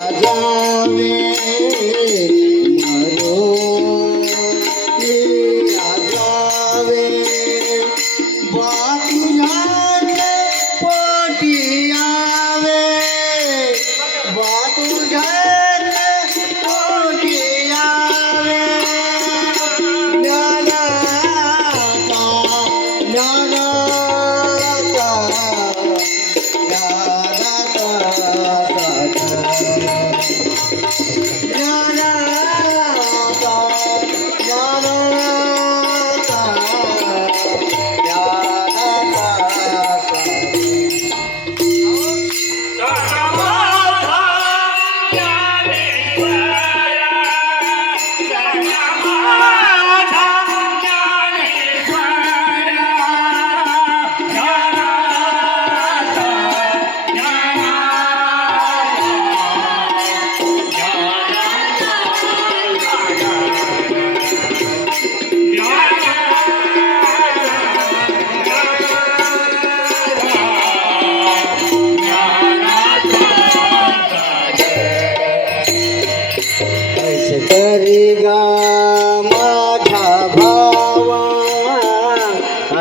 Ajani. रे गा माझा भावा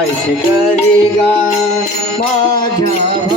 ऐश रे गा माझा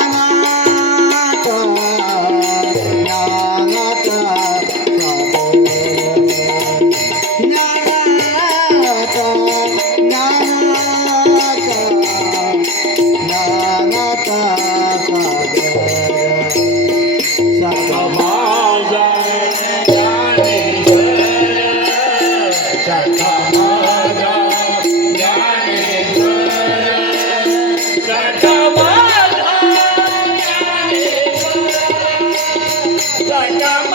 like, y'all.